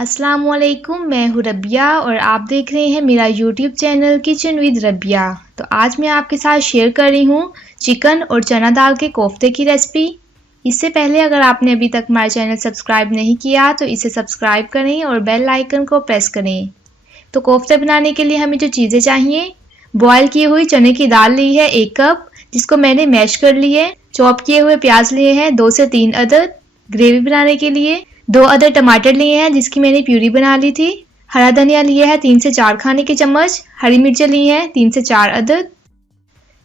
अस्सलाम वालेकुम, मैं हूँ रबिया और आप देख रहे हैं मेरा YouTube channel kitchen with Rabia. तो आज मैं आपके साथ शेयर कर रही हूँ चिकन और चना दाल के कोफ्ते की रेसिपी। इससे पहले अगर आपने अभी तक हमारा चैनल सब्सक्राइब नहीं किया तो इसे सब्सक्राइब करें और बेल आइकन को प्रेस करें। तो कोफ्ते बनाने के लिए हमें जो चीज़ें चाहिए, बॉयल की हुई चने की दाल ली है 1 कप, जिसको मैंने मैश कर ली है। चॉप किए हुए प्याज लिए हैं 2 से 3 अदद। ग्रेवी बनाने के लिए 2 अदद टमाटर लिए हैं जिसकी मैंने प्यूरी बना ली थी। हरा धनिया लिया है 3 से 4 खाने के चम्मच। हरी मिर्चें ली हैं 3 से 4 अदद।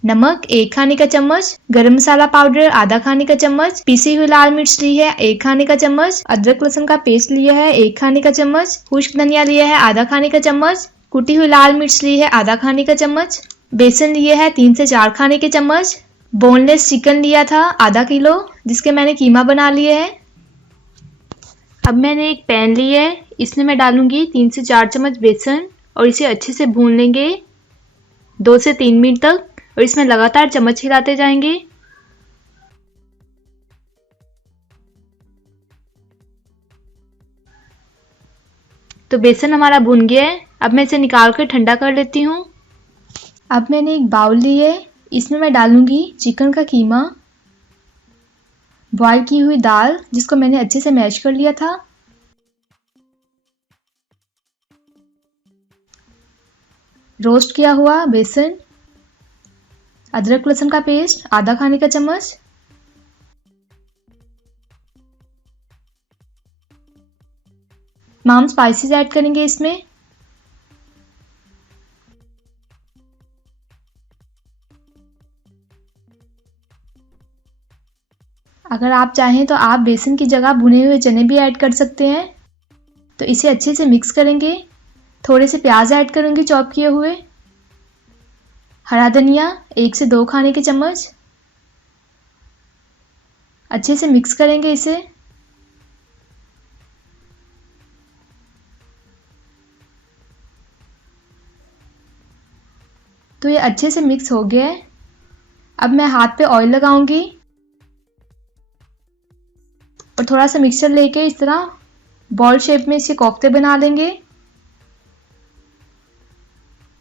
नमक 1 खाने का चम्मच। गरम मसाला पाउडर आधा खाने का चम्मच। पीसी हुई लाल मिर्च ली है 1 खाने का चम्मच। अदरक लहसुन का पेस्ट लिया है 1 खाने का चम्मच। खुश्क धनिया लिया है आधा खाने का चम्मच। कुटी हुई लाल मिर्च ली है आधा खाने का चम्मच। बेसन लिए है 3 से 4 खाने के चम्मच। बोनलेस चिकन लिया था आधा किलो, जिसके मैंने कीमा बना लिए है। अब मैंने एक पैन लिया है, इसमें मैं डालूंगी 3 से 4 चम्मच बेसन और इसे अच्छे से भून लेंगे 2 से 3 मिनट तक, और इसमें लगातार चम्मच हिलाते जाएंगे। तो बेसन हमारा भुन गया है, अब मैं इसे निकाल कर ठंडा कर लेती हूँ। अब मैंने एक बाउल ली है, इसमें मैं डालूंगी चिकन का कीमा, बॉयल की हुई दाल जिसको मैंने अच्छे से मैश कर लिया था, रोस्ट किया हुआ बेसन, अदरक लहसुन का पेस्ट आधा खाने का चम्मच, तमाम स्पाइसेस ऐड करेंगे इसमें। अगर आप चाहें तो आप बेसन की जगह भुने हुए चने भी ऐड कर सकते हैं। तो इसे अच्छे से मिक्स करेंगे। थोड़े से प्याज ऐड करूंगी चॉप किए हुए। हरा धनिया 1 से 2 खाने के चम्मच। अच्छे से मिक्स करेंगे इसे। तो ये अच्छे से मिक्स हो गया है। अब मैं हाथ पे ऑयल लगाऊंगी और थोड़ा सा मिक्सचर लेके इस तरह बॉल शेप में इसके कोफ्ते बना लेंगे।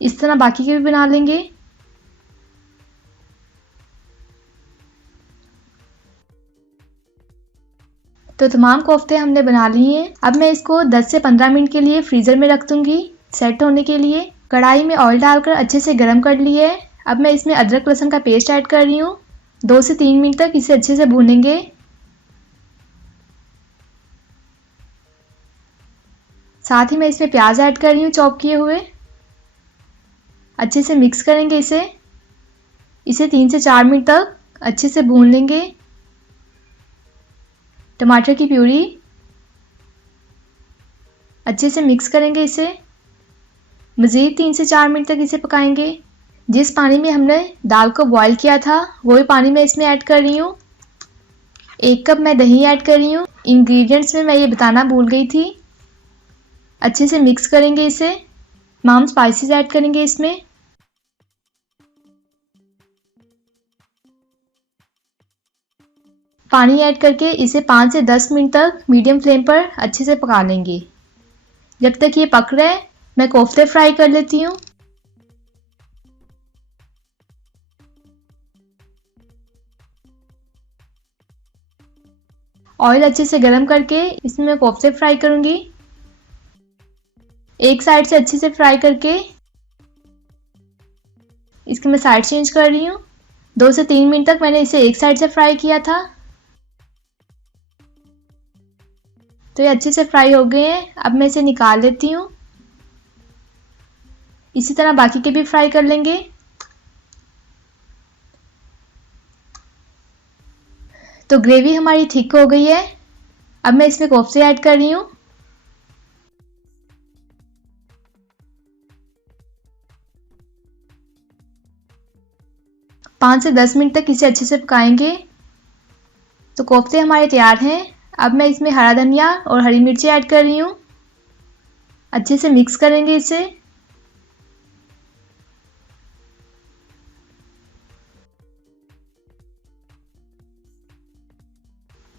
इस तरह बाकी के भी बना लेंगे। तो तमाम कोफ्ते हमने बना लिए हैं। अब मैं इसको 10 से 15 मिनट के लिए फ्रीजर में रख दूंगी सेट होने के लिए। कढ़ाई में ऑयल डालकर अच्छे से गर्म कर लिए है। अब मैं इसमें अदरक लहसुन का पेस्ट ऐड कर रही हूँ। 2 से 3 मिनट तक इसे अच्छे से भूनेंगे। साथ ही मैं इसमें प्याज ऐड कर रही हूँ चॉप किए हुए। अच्छे से मिक्स करेंगे इसे 3 से 4 मिनट तक अच्छे से भून लेंगे। टमाटर की प्यूरी अच्छे से मिक्स करेंगे इसे। मज़ीद 3 से 4 मिनट तक इसे पकाएंगे। जिस पानी में हमने दाल को बॉईल किया था वही पानी मैं इसमें ऐड कर रही हूँ। 1 कप मैं दही ऐड कर रही हूँ। इंग्रेडिएंट्स में मैं ये बताना भूल गई थी। अच्छे से मिक्स करेंगे इसे। तमाम स्पाइसेस ऐड करेंगे इसमें। पानी ऐड करके इसे 5 से 10 मिनट तक मीडियम फ्लेम पर अच्छे से पका लेंगे। जब तक ये पक रहा है मैं कोफ्ते फ्राई कर लेती हूँ। ऑयल अच्छे से गर्म करके इसमें मैं कोफ्ते फ्राई करूंगी। एक साइड से अच्छे से फ्राई करके इसकी मैं साइड चेंज कर रही हूँ। 2 से 3 मिनट तक मैंने इसे एक साइड से फ्राई किया था। तो ये अच्छे से फ्राई हो गए हैं। अब मैं इसे निकाल लेती हूँ। इसी तरह बाकी के भी फ्राई कर लेंगे। तो ग्रेवी हमारी थिक हो गई है। अब मैं इसमें कोफ्ते ऐड कर रही हूँ। पाँच से 10 मिनट तक इसे अच्छे से पकाएंगे। तो कोफ्ते हमारे तैयार हैं। अब मैं इसमें हरा धनिया और हरी मिर्ची ऐड कर रही हूँ। अच्छे से मिक्स करेंगे इसे।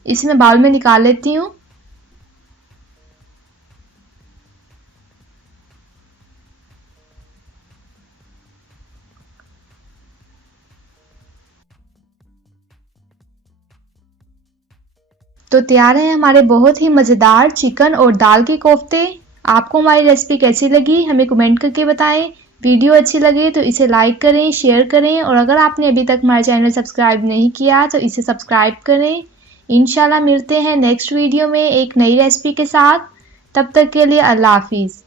इसे मैं बाउल में निकाल लेती हूँ। तो तैयार है हमारे बहुत ही मज़ेदार चिकन और दाल के कोफ्ते। आपको हमारी रेसिपी कैसी लगी हमें कमेंट करके बताएं। वीडियो अच्छी लगे तो इसे लाइक करें, शेयर करें और अगर आपने अभी तक हमारा चैनल सब्सक्राइब नहीं किया तो इसे सब्सक्राइब करें। इंशाल्लाह मिलते हैं नेक्स्ट वीडियो में एक नई रेसिपी के साथ। तब तक के लिए अल्लाह हाफिज़।